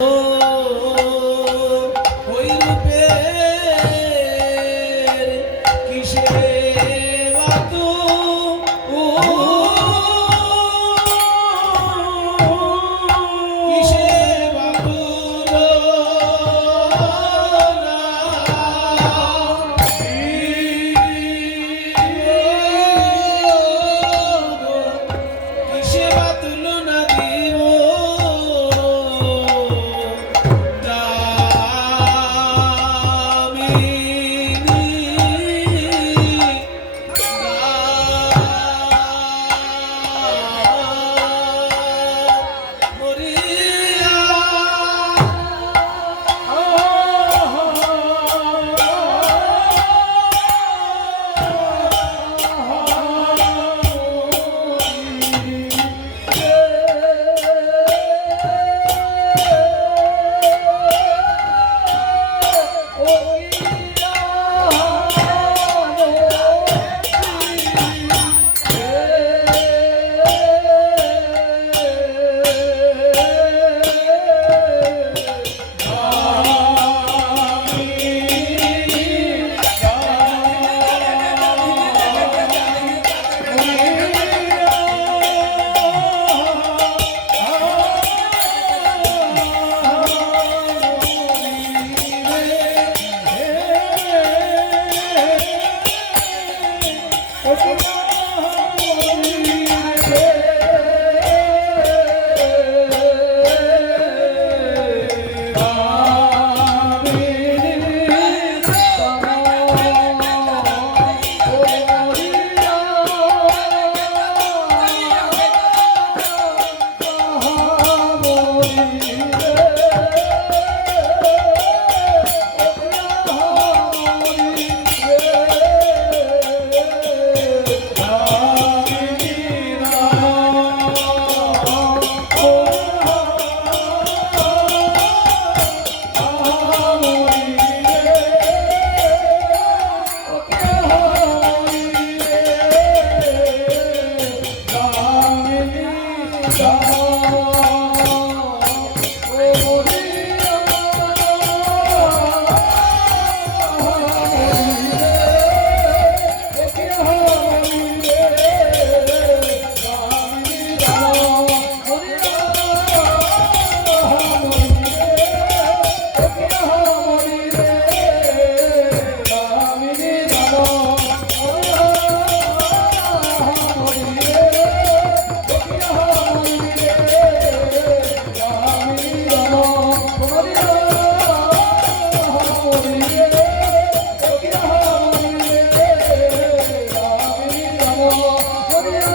ওই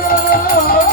দামিনী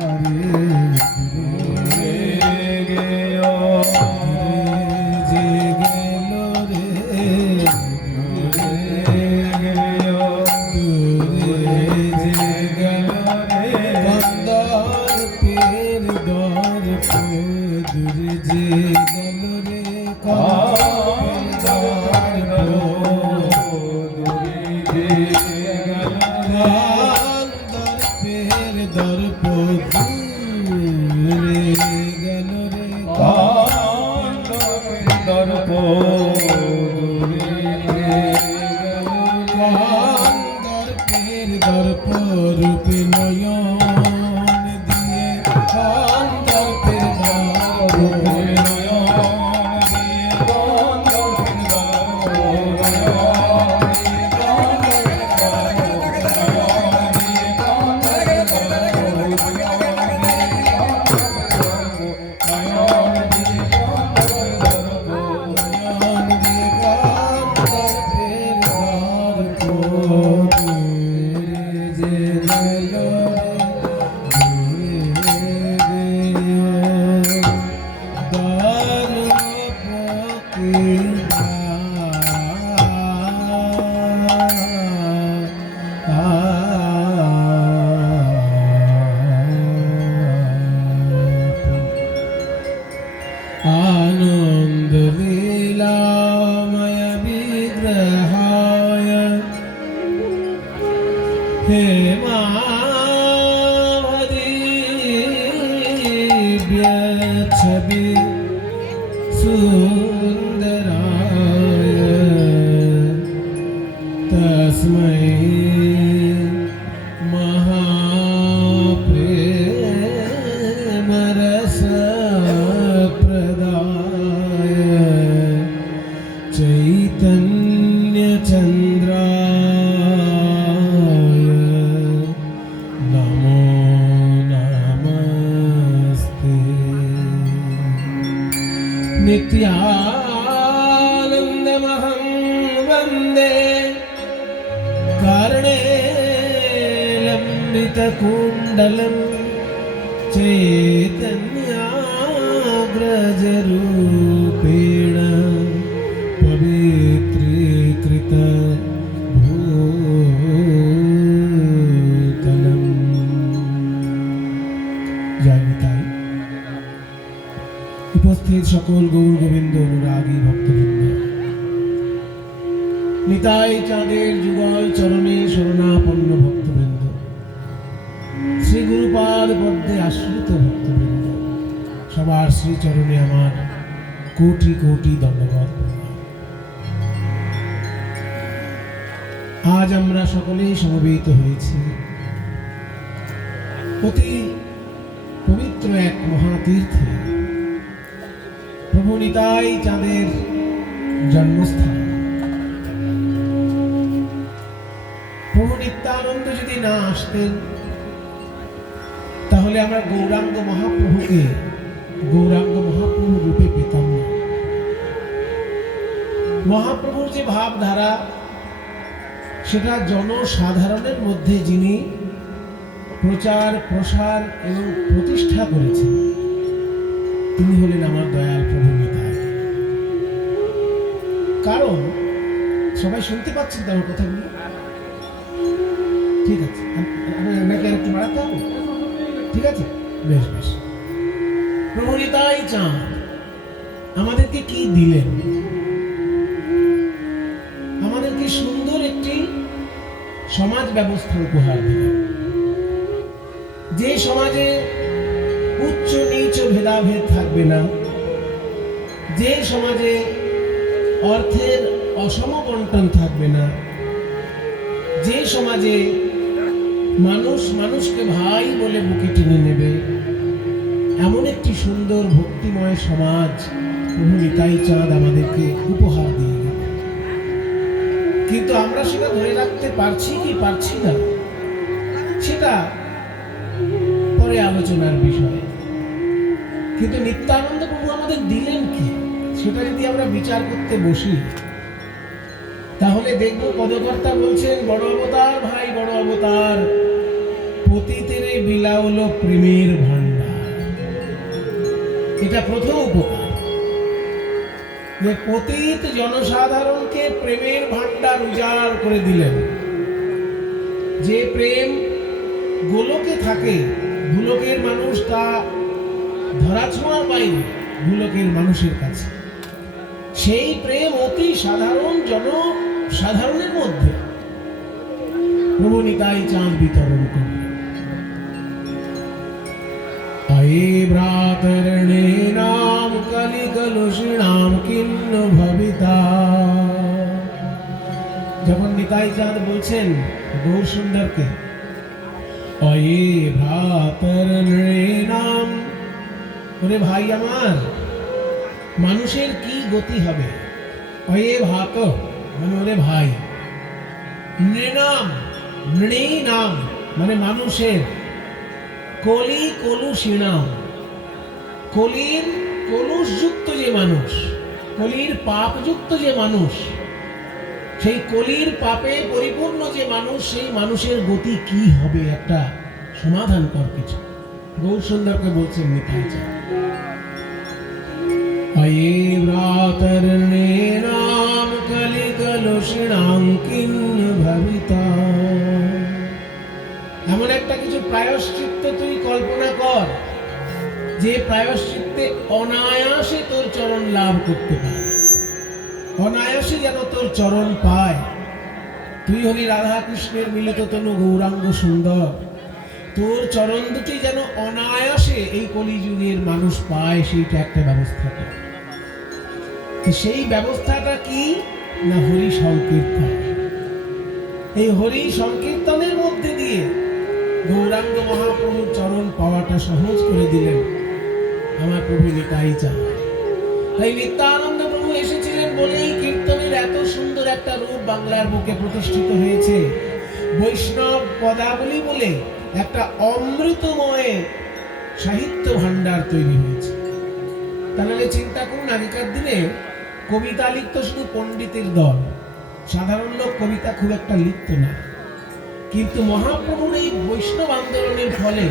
শোভারে ആനന്ദലീലാമയ വിഗ്രഹായ ഹേമാവരീഭ്യ ഛബി സൂ लम्बितकुण्डलं चैतन्याग्रजरूपेण पवित्रीकृत भूतलम् জয় নিতাই উপস্থিত সকল গৌর গোবিন্দ অনুরাগী ভক্তবৃন্দ নিতাই চাঁদের যুগল চরণে শ্রীচরণে আমার কোটি কোটি ধন্যবাদ আজ আমরা সকলেই সমবেত হয়েছি। অতি পবিত্র এক মহাতীর্থে। প্রভু নিতাই চাঁদের জন্মস্থান। প্রভু নিত্যানন্দ যদি না আসতেন, তাহলে আমরা গৌরাঙ্গ মহাপ্রভুকে গৌরাঙ্গ মহাপ্রভু রূপে পেতাম না। মহাপ্রভুর যে ভাবধারা, সেটা জনসাধারণের মধ্যে যিনি প্রচার, প্রসার এবং প্রতিষ্ঠা করেছেন, তিনি হলেন আমার দয়াল প্রভু কারণ, সবাই শুনতে পাচ্ছেন তো আমার কথাগুলো? ঠিক আছে আমাকে আর একটু বাড়াতে হবে? ঠিক আছে? বেশ বেশ। প্রভু নিতাই চাঁদ আমাদেরকে কি দিলেন? আমাদেরকে সুন্দর একটি সমাজ ব্যবস্থা উপহার দিলেন। যে সমাজে উচ্চ, নিচ ভেদাভেদ থাকবে না, যে সমাজে অর্থের অসম থাকবে না, যে সমাজে মানুষ মানুষকে ভাই বলে বুকে টেনে নেবে এমন একটি সুন্দর ভক্তিময় সমাজ প্রভু নিতাই চাঁদ আমাদেরকে উপহার দিয়ে কিন্তু আমরা সেটা ধরে রাখতে পারছি কি পারছি না, সেটা পরে আলোচনার বিষয়। কিন্তু নিত্যানন্দ প্রভু আমাদের দিলেন কি, সেটা যদি আমরা বিচার করতে বসি, তাহলে দেখব পদকর্তা বলছেন, বড় অবতার ভাই, বড় অবতার, পতিতের বিলাউল প্রেমের ভান্ডার এটা প্রথম উপকার। যে পতিত জনসাধারণকে প্রেমের ভান্ডার উজাড় করে দিলেন। যে প্রেম গোলকে থাকে ভুলকের মানুষ তা ধরাছোঁয়ার বাইরে ভূলোকের মানুষের কাছে। সেই প্রেম অতি সাধারণ জন সাধারণের মধ্যে। প্রভু নিতাই চাঁদ বিতরণ করলেন अये भ्रातर्णीनां कलिकलुषिणां किन्न भविता যখন নিতাই চাঁদ বলছেন গৌর সুন্দরকে অয়ে ভ্রাতর্ণীনাম ওরে ভাই আমার মানুষের কি গতি হবে অয়ে ভাত মানে ওরে ভাই নৃণাম নৃণী নাম মানে মানুষের কলি কলুষীণাম কলির কলুষযুক্ত যে মানুষ, কলির পাপযুক্ত যে মানুষ, সেই কলির পাপে পরিপূর্ণ যে মানুষ, সেই মানুষের গতি কি হবে একটা সমাধান কর কিছু। গৌর সুন্দরকে বলছেন নিতাইচা অয়ে ভ্রাতর্ণে রাম কলি কলুষিণাঙ্কিন্ন এমন একটা কিছু প্রায়শ্চিত্ত তুই কল্পনা কর, যে প্রায়শ্চিত্তে অনায়াসে তোর চরণ লাভ করতে পারে। অনায়াসে যেন তোর চরণ পায়। তুই হলি রাধা কৃষ্ণের মিলিত তনু গৌরাঙ্গ সুন্দর। তোর চরণ দুটি যেন অনায়াসে এই কলিযুগের মানুষ পায়, সেইটা একটা ব্যবস্থা কর। সেই ব্যবস্থাটা কি? না হরি সংকীর্তন এই হরি সংকীর্তনের মধ্যে দিয়ে গৌরাঙ্গ মহাপ্রভুর চরণ পাওয়াটা সহজ করে দিলেন। আমার প্রভু নিতাই চান। তাই নিত্যানন্দ প্রভু এসেছিলেন বলেই কীর্তনের এত সুন্দর একটা রূপ বাংলার বুকে প্রতিষ্ঠিত হয়েছে। বৈষ্ণব পদাবলী বলে একটা অমৃতময় সাহিত্য ভাণ্ডার তৈরি হয়েছে। তাহলে চিন্তা করুন, আগেকার দিনে কবিতা লিখত শুধু পণ্ডিতের দল। সাধারণ লোক কবিতা খুব একটা লিখত না। কিন্তু মহাপ্রভুর এই বৈষ্ণব আন্দোলনের ফলে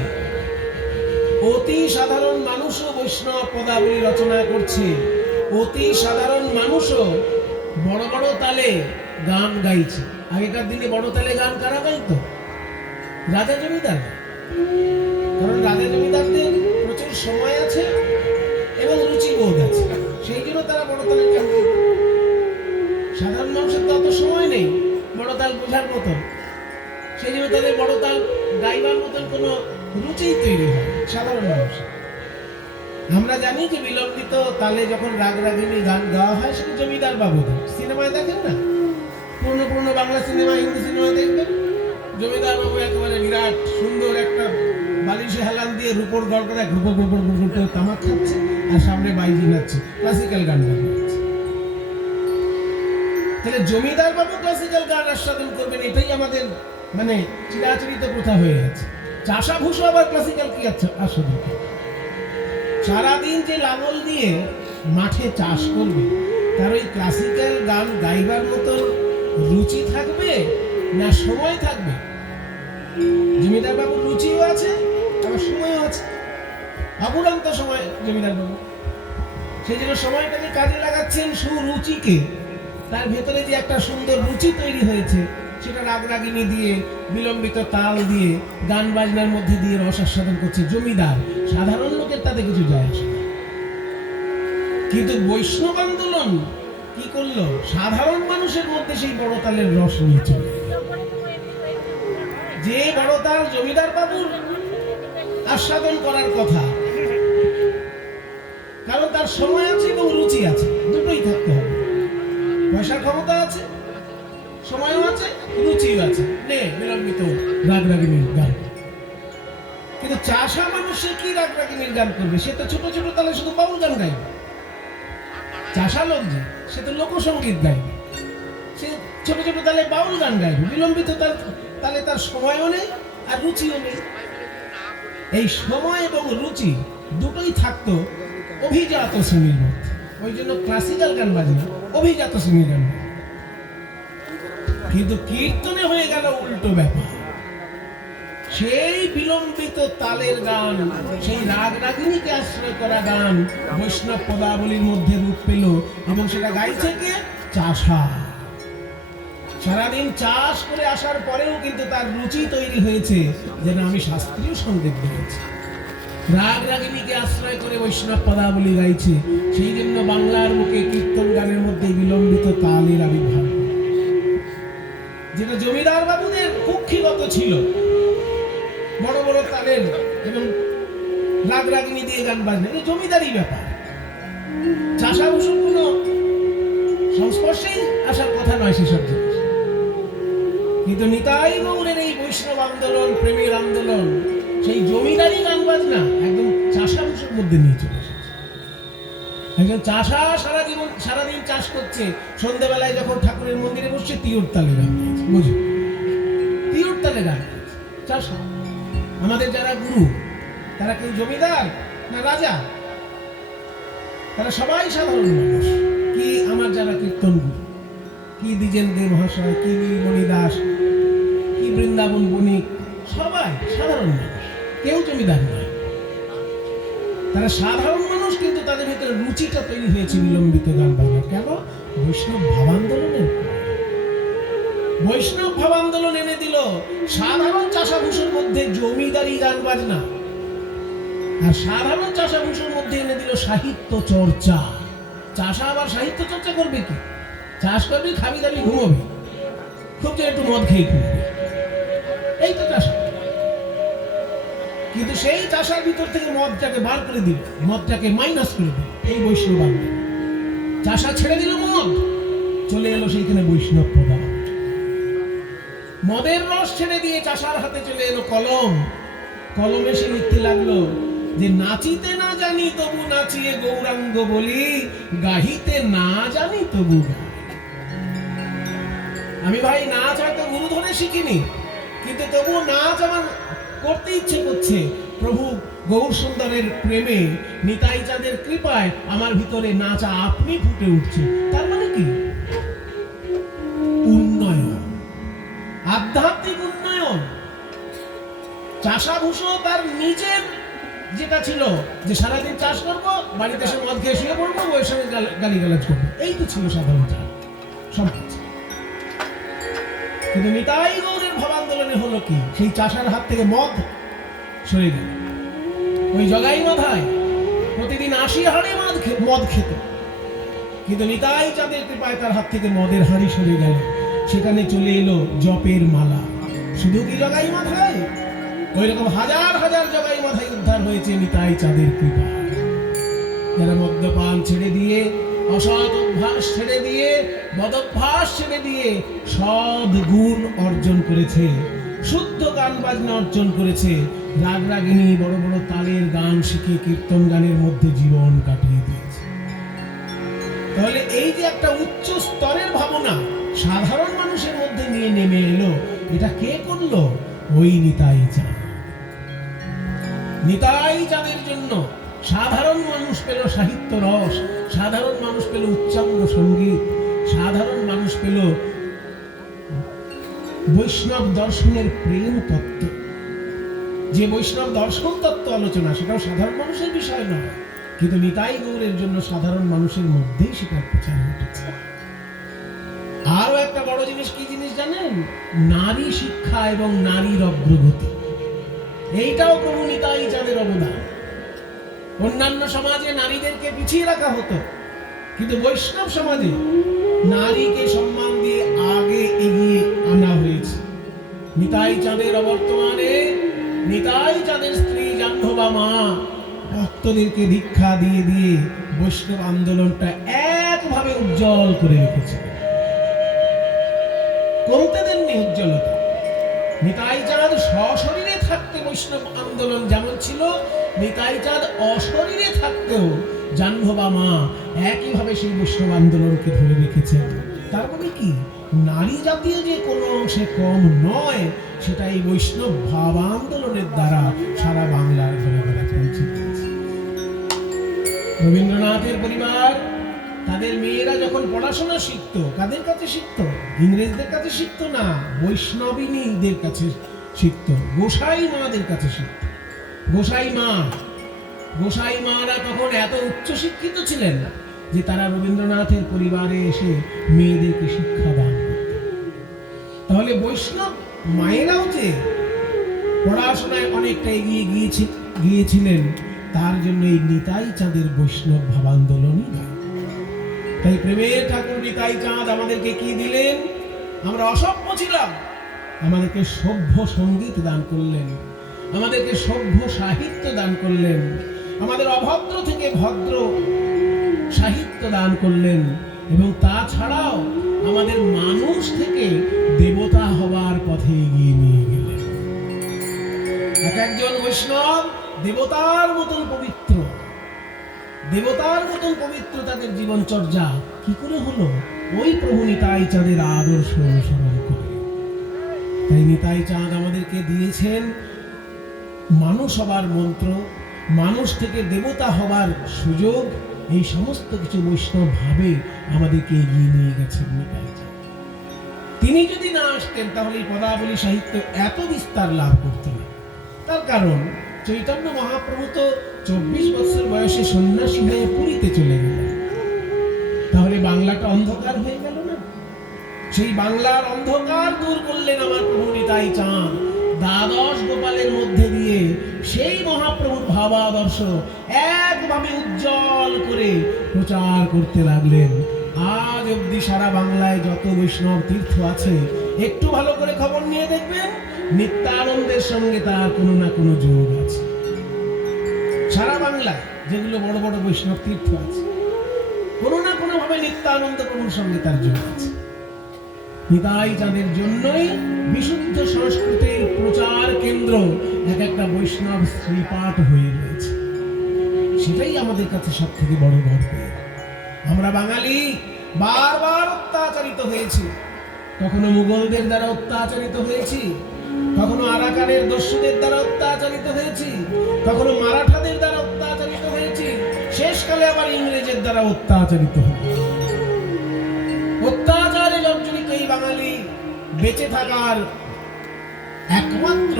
অতি সাধারণ মানুষও বৈষ্ণব পদাবলী রচনা করছে। অতি সাধারণ মানুষও বড় বড় তালে গান গাইছে। আগেকার দিনে বড় তালে গান কারা গাইতো? রাজা জমিদার। কারণ রাজা জমিদারদের প্রচুর সময় আছে এবং রুচিবোধ আছে। সেই জন্য তারা বড় তালের গান সাধারণ মানুষের তো অত সময় নেই বড় তাল বোঝার মতন সেই জন্য তাদের বড় তাল, গাইবার মতন কোনো রুচিই তৈরি হয় সাধারণ মানুষ। আমরা জানি যে বিলম্বিত তালে যখন রাগ রাগিনী গান গাওয়া হয়, সেটা জমিদার বাবুদের। সিনেমায় দেখেন না? পুরনো পুরনো বাংলা সিনেমা, হিন্দি সিনেমা দেখবেন? জমিদার বাবু একেবারে বিরাট সুন্দর একটা বালিশে হেলান দিয়ে রূপর গড় করে ঘুপো ঘুপো করে তামাক খাচ্ছে আর সামনে বাইজি নাচ্ছে ক্লাসিক্যাল গান বাজাচ্ছে তাহলে জমিদার বাবু ক্লাসিক্যাল গান আস্বাদন করবেন, এটাই আমাদের মানে চিরাচরিত প্রথা হয়ে গেছে। চাষা ভুষো আবার ক্লাসিক্যাল কি আছে? করবে? সারাদিন যে লাঙল দিয়ে মাঠে চাষ করবে, তার ওই ক্লাসিক্যাল গান গাইবার মতো রুচি থাকবে না সময় থাকবে? জমিদার বাবুর রুচিও আছে, আবার সময়ও আছে। অপুরান্ত সময় জমিদার বাবু সেই জন্য সময়টাকে কাজে লাগাচ্ছেন সুরুচিকে। তার ভেতরে যে একটা সুন্দর রুচি তৈরি হয়েছে সেটা রাগ রাগিনী দিয়ে, বিলম্বিত তাল দিয়ে, গান বাজনার মধ্যে দিয়ে রস আস্বাদন করছে জমিদার। সাধারণ লোকের তাতে কিছু যায় আসে কিন্তু বৈষ্ণব আন্দোলন কি করল? সাধারণ মানুষের মধ্যে সেই বড় তালের রস নিয়ে চলে যে বড় তাল জমিদার বাবুর আস্বাদন করার কথা। কারণ তার সময় আছে এবং রুচি আছে। দুটোই থাকতে হবে। পয়সার ক্ষমতা আছে, সময়ও আছে রুচিও আছে। নে বিলম্বিত রাগ রাগিনীর গান। কিন্তু চাষা মানুষে কি রাগ রাগিনীর গান করবে? সে তো ছোট ছোট তালে শুধু বাউল গান গাইবে। চাষা লোক যে, সে তো লোকসঙ্গীত গাইবে। সে ছোট ছোট তালে বাউল গান গাইবে। বিলম্বিত তার তালে তার সময়ও নেই আর রুচিও নেই। এই সময় এবং রুচি দুটোই থাকতো অভিজাত শ্রেণির মধ্যে। ওই জন্য ক্লাসিক্যাল গান বাজে না, অভিজাত শ্রেণির গান। কিন্তু কীর্তনে হয়ে গেল উল্টো ব্যাপার। সেই বিলম্বিত তালের গান, সেই রাগ রাগিনীকে আশ্রয় করা গান বৈষ্ণব পদাবলীর মধ্যে রূপ পেল এবং সেটা গাইছে কে? চাষা। সারাদিন চাষ করে আসার পরেও কিন্তু তার রুচি তৈরি হয়েছে যেন আমি শাস্ত্রীয় সংগীত গেয়েছি রাগ রাগিনীকে আশ্রয় করে বৈষ্ণব পদাবলী গাইছে, সেই জন্য বাংলার মুখে কীর্তন গানের মধ্যে বিলম্বিত তালের আবির্ভাব। যেটা জমিদার বাবুদের কুক্ষিগত ছিল। বড় বড় তালের এবং রাগ রাগিনী দিয়ে গান বাজনা এটা জমিদারি ব্যাপার। চাষা ভূষণ কোনো সংস্পর্শেই আসার কথা নয় সেসব জিনিস। কিন্তু নিতাই গৌরের এই বৈষ্ণব আন্দোলন, প্রেমের আন্দোলন, সেই জমিদারি গান বাজনা একদম চাষা ভূষণ মধ্যে নিয়ে চলে একজন চাষা সারা জীবন সারাদিন চাষ করছে। সন্ধ্যেবেলায় যখন ঠাকুরের মন্দিরে বসছে তিউর তালে গান বুঝো? তিউর তালে চাষা আমাদের যারা গুরু, তারা কেউ জমিদার না রাজা? তারা সবাই সাধারণ মানুষ। কি আমার যারা কীর্তন গুরু? কি দ্বিজেন দে মহাশয় কি নীলমণি দাস? কি বৃন্দাবন বণিক? সবাই সাধারণ মানুষ। কেউ জমিদার নয়। তারা সাধারণ মানুষ, কিন্তু তাদের ভিতরে রুচিটা তৈরি হয়েছে বিলম্বিত গান বাজনা কেন? বৈষ্ণব ভাবান্দোলনের। বৈষ্ণব ভাব আন্দোলন এনে দিল সাধারণ চাষাভূষের মধ্যে জমিদারি গান বাজনা। আর সাধারণ চাষাভূষের মধ্যে এনে দিল সাহিত্য চর্চা। চাষা আবার সাহিত্য চর্চা করবে কি? চাষ করবি, খাবি দাবি, ঘুমোবি। খুব যে একটু মদ খেয়ে ঘুমোবি। এই তো চাষা। কিন্তু সেই চাষার ভিতর থেকে মদটাকে বার করে দিল। মদটাকে মাইনাস করে দিল। এই বৈষ্ণব চাষা ছেড়ে দিল মদ। চলে এলো সেইখানে বৈষ্ণব প্রদান মদের রস ছেড়ে দিয়ে চাষার হাতে চলে এলো কলম। কলমে সে লিখতে লাগল যে, নাচিতে না জানি তবু নাচিয়ে গৌরাঙ্গ বলি, গাহিতে না জানি তবু আমি ভাই, নাচ হয়তো গুরু ধরে শিখিনি, কিন্তু তবু নাচ আমার করতে ইচ্ছে করছে। প্রভু গৌর সুন্দরের প্রেমে নিতাই চাঁদের কৃপায় আমার ভিতরে নাচা আপনি ফুটে উঠছে। আধ্যাত্মিক উন্নয়ন চাষাভূষ তার নিজের যেটা ছিল, যে সারাদিন চাষ করব, বাড়িতে এসে মদ খেয়ে শুয়ে পড়ব ওই সঙ্গে গালি গালাজ করব। এই তো ছিল সাধারণ চাষ। সম্পদ কিন্তু নিতাই গৌরের ভাব আন্দোলনে হলো কি? সেই চাষার হাত থেকে মদ সরে গেল। ওই জগাই মাথায় প্রতিদিন আশি হাড়ে মদ মদ খেত। কিন্তু নিতাই চাঁদের কৃপায় তার হাত থেকে মদের হাড়ি সরে গেল। সেখানে চলে এলো জপের মালা। শুধু কি জগাই মাথায়? ওই রকম হাজার হাজার জগাই মাথায় উদ্ধার হয়েছে নিতাই চাঁদের কৃপায় যারা মদ্যপান ছেড়ে দিয়ে, অসৎ অভ্যাস ছেড়ে দিয়ে মদভ্যাস ছেড়ে দিয়ে সদ গুণ অর্জন করেছে, শুদ্ধ গান বাজনা অর্জন করেছে, রাগ রাগিনী বড় বড় তালের গান শিখে কীর্তন গানের মধ্যে জীবন কাটিয়ে দিয়েছে। তাহলে এই যে একটা উচ্চ স্তরের ভাবনা সাধারণ মানুষের মধ্যে নিয়ে নেমে এলো। এটা কে করল? ওই নিতাই চাঁদ নিতাই চাঁদের জন্য সাধারণ মানুষ পেল সাহিত্য রস, সাধারণ মানুষ পেল উচ্চাঙ্গ সংগীত, সাধারণ মানুষ পেল বৈষ্ণব দর্শনের প্রেম তত্ত্ব। যে বৈষ্ণব দর্শন তত্ত্ব আলোচনা, সেটাও সাধারণ মানুষের বিষয় নয়। কিন্তু নিতাই গৌরের জন্য সাধারণ মানুষের মধ্যেই সেটার প্রচার ঘটেছে। আরও একটা বড় জিনিস, কি জিনিস জানেন? নারী শিক্ষা এবং নারীর অগ্রগতি। এইটাও প্রভু নিতাই চাঁদের অবদান। অন্যান্য সমাজে নারীদেরকে পিছিয়ে রাখা হতো, কিন্তু বৈষ্ণব সমাজে নারীকে সম্মান দিয়ে আগে এগিয়ে আনা হয়েছে। নিতাই চাঁদের অবর্তমানে, নিতাই চাঁদের স্ত্রী জাহ্নবা মা ভক্তদেরকে দীক্ষা দিয়ে দিয়ে বৈষ্ণব আন্দোলনটা একভাবে উজ্জ্বল করে রেখেছে। কমতে দেননি উজ্জ্বলতা নিতাই চাঁদ সশরীরে থাকতে বৈষ্ণব আন্দোলন যেমন ছিল, নিতাই চাঁদ অশরীরে থাকতেও জাহ্নবা মা একইভাবে সেই বৈষ্ণব আন্দোলনকে ধরে রেখেছেন। তার মানে কি? নারী জাতীয় যে কোনো অংশে কম নয়, সেটা এই বৈষ্ণব ভাব আন্দোলনের দ্বারা সারা বাংলার ঘরে ঘরে পৌঁছে রবীন্দ্রনাথের পরিবার তাদের মেয়েরা যখন পড়াশোনা শিখতো, কাদের কাছে শিখতো? ইংরেজদের কাছে শিখতো না? বৈষ্ণবিনীদের কাছে শিখতো। গোসাই মাদের কাছে শিখতো। গোসাই মা। গোসাই মারা তখন এত উচ্চ শিক্ষিত ছিলেন না যে তারা রবীন্দ্রনাথের পরিবারে এসে মেয়েদেরকে শিক্ষা দান তাহলে বৈষ্ণব মায়েরাও যে পড়াশোনায় অনেকটা এগিয়ে গিয়েছে, গিয়েছিলেন, তার জন্য এই নিতাই চাঁদের বৈষ্ণব ভাবান্দোলন গান তাই প্রেমের ঠাকুর নিতাই চাঁদ আমাদেরকে কি দিলেন? আমরা অসভ্য ছিলাম। আমাদেরকে সভ্য সংগীত দান করলেন। আমাদেরকে সভ্য সাহিত্য দান করলেন। আমাদের অভদ্র থেকে ভদ্র সাহিত্য দান করলেন। এবং তাছাড়াও আমাদের মানুষ থেকে দেবতা হবার পথে এগিয়ে নিয়ে গেলেন। এক একজন বৈষ্ণব দেবতার মতন পবিত্র। দেবতার মতন পবিত্র তাদের জীবনচর্যা কি করে হলো? ওই প্রভু নিতাই চাঁদের আদর্শ অনুসরণ করে। তাই নিতাই চাঁদ আমাদেরকে দিয়েছেন মানুষ হবার মন্ত্র, মানুষ থেকে দেবতা হবার সুযোগ, এই সমস্ত কিছু বৈষ্ণব ভাবে আমাদেরকে এগিয়ে নিয়ে গেছেন নিতাই চাঁদ। তিনি যদি না আসতেন, তাহলে এই পদাবলী সাহিত্য এত বিস্তার লাভ করত না। তার কারণ, চৈতন্য মহাপ্রভু তো চব্বিশ বছর বয়সে সন্ন্যাসী হয়ে পুরীতে চলে গেলেন। তাহলে বাংলাটা অন্ধকার হয়ে গেল না? সেই বাংলার অন্ধকার দূর করলেন আমার প্রভু নিতাই চাঁদ দ্বাদশ গোপালের মধ্যে দিয়ে সেই মহাপ্রভুর ভাবাদর্শ একভাবে উজ্জ্বল করে প্রচার করতে লাগলেন। আজ অবধি সারা বাংলায় যত বৈষ্ণব তীর্থ আছে, একটু ভালো করে খবর নিয়ে দেখবেন, নিত্যানন্দের সঙ্গে তার কোনো না কোনো যোগ আছে। সারা বাংলায় যেগুলো বড় বড় বৈষ্ণব তীর্থ আছে, কোনো না কোনো ভাবে নিত্যানন্দ প্রভুর সঙ্গে তার যোগ আছে। নিতাই চাঁদের জন্যই বিশুদ্ধ সংস্কৃতির প্রচার কেন্দ্র এক একটা বৈষ্ণব শ্রীপাঠ হয়ে রয়েছে। সেটাই আমাদের কাছে সব থেকে বড় গর্বের আমরা বাঙালি বারবার অত্যাচারিত হয়েছি। কখনো মুঘলদের দ্বারা অত্যাচারিত হয়েছি কখনো আরাকানের দস্যুদের দ্বারা অত্যাচারিত হয়েছি, কখনো মারাঠাদের দ্বারা অত্যাচারিত হয়েছি, শেষকালে আবার ইংরেজের দ্বারা অত্যাচারিত অত্যাচারে জর্জরিত এই বাঙালি বেঁচে থাকার একমাত্র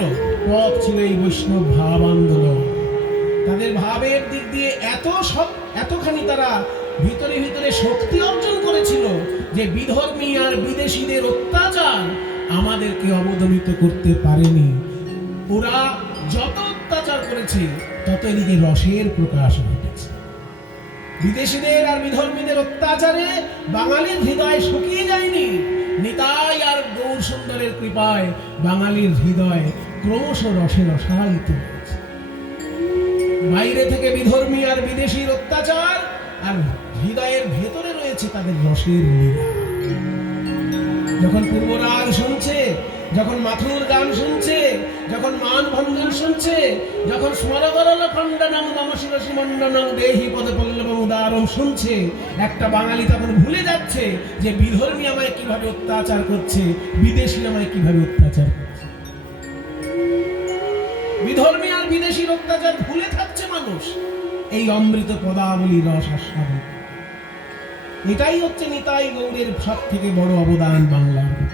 পথ ছিল এই বৈষ্ণব ভাব আন্দোলন। তাদের ভাবের দিক দিয়ে এত সব, এতখানি তারা ভিতরে ভিতরে শক্তি অর্জন করেছিল যে বিধর্মী আর বিদেশিদের অত্যাচার আমাদেরকে অবদমিত করতে পারেনি। ওরা যত অত্যাচার করেছে তত এদিকে রসের প্রকাশ ঘটেছে। বিদেশিদের আর বিধর্মীদের অত্যাচারে বাঙালির হৃদয় শুকিয়ে যায়নি। নিতাই আর গৌর সুন্দরের কৃপায় বাঙালির হৃদয় ক্রমশ রসে রসায়িত হয়েছে। বাইরে থেকে বিধর্মী আর বিদেশির অত্যাচার আর হৃদয়ের ভেতরে রয়েছে তাদের রসের লীলা। যখন পূর্বরাগ শুনছে, যখন মাথুর গান শুনছে, যখন মান ভঞ্জন শুনছে, যখন স্মরগরল খণ্ডনম নম শিরসি দেহি পদে পল্লব উদারম শুনছে, একটা বাঙালি তখন ভুলে যাচ্ছে যে বিধর্মী আমায় কীভাবে অত্যাচার করছে, বিদেশি আমায় কীভাবে অত্যাচার করছে। বিধর্মী আর বিদেশির অত্যাচার ভুলে থাকছে মানুষ। এই অমৃত পদাবলী রস আস্বাদন। এটাই হচ্ছে নিতাই গৌরের সব থেকে বড় অবদান বাংলার।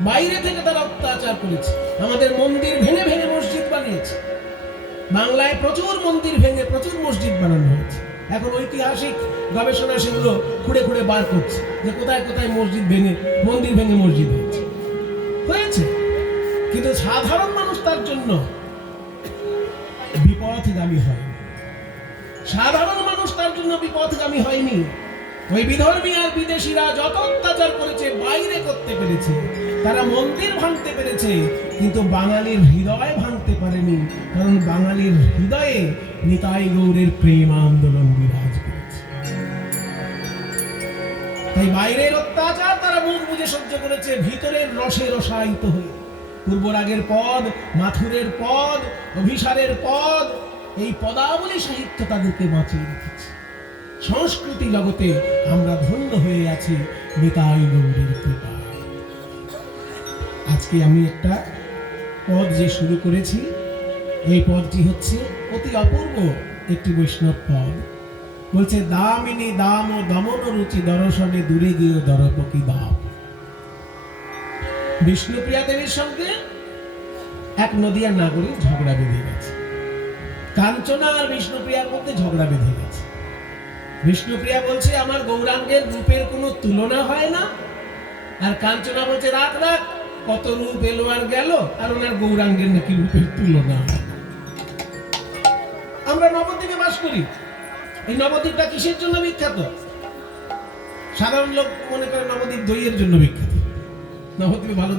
বাইরে থেকে তারা অত্যাচার করেছে। আমাদের মন্দির ভেঙে ভেঙে মসজিদ বানিয়েছে। বাংলায় প্রচুর মন্দির ভেঙে প্রচুর মসজিদ বানানো হয়েছে। এখন ঐতিহাসিক গবেষণা সেগুলো খুঁড়ে খুঁড়ে বার করছে যে কোথায় কোথায় মসজিদ ভেঙে, মন্দির ভেঙে মসজিদ হয়েছে। হয়েছে। কিন্তু সাধারণ মানুষ তার জন্য বিপথগামী হয়নি। সাধারণ মানুষ তার জন্য বিপথগামী হয়নি। ওই বিধর্মী আর বিদেশিরা যত অত্যাচার করেছে, বাইরে করতে পেরেছে। তারা মন্দির ভাঙতে পেরেছে, কিন্তু বাঙালির হৃদয় ভাঙতে পারেনি, কারণ বাঙালির হৃদয়ে নিতাই গৌরের প্রেম আন্দোলন বিরাজ করেছে। তাই বাইরের অত্যাচার তারা মুখ বুঝে সহ্য করেছে, ভিতরের রসে রসায়িত হয়ে। পূর্বরাগের পদ, মাথুরের পদ, অভিসারের পদ, এই পদাবলী সাহিত্য তাদেরকে বাঁচিয়ে রেখেছে। সংস্কৃতি জগতে আমরা ধন্য হয়ে আছি নিতাই গৌরের কৃপায়। আজকে আমি একটা পদ যে শুরু করেছি, এই পদটি হচ্ছে অতি অপূর্ব একটি বৈষ্ণব পদ। বলছে, দামিনী দাম ও দমন রুচি দর্শনে দূরে গিয়ে দরপকি দাম বিষ্ণুপ্রিয়া দেবীর সঙ্গে এক নদিয়ার নাগরিক ঝগড়া বেঁধে গেছে। কাঞ্চনা আর বিষ্ণুপ্রিয়ার মধ্যে ঝগড়া বেঁধে গেছে। বিষ্ণুপ্রিয়া বলছে, আমার গৌরাঙ্গের রূপের কোনো তুলনা হয় না? আর কাঞ্চনা বলছে রাত রাত কত রূপ এলো আর গেল, আর ওনার গৌরাঙ্গের নাকি রূপের তুলনা আমরা নবদ্বীপে বাস করি। এই নবদ্বীপটা কিসের জন্য বিখ্যাত? সাধারণ লোক মনে করে নবদ্বীপ দইয়ের জন্য বিখ্যাত। নবদ্বীপে ভালো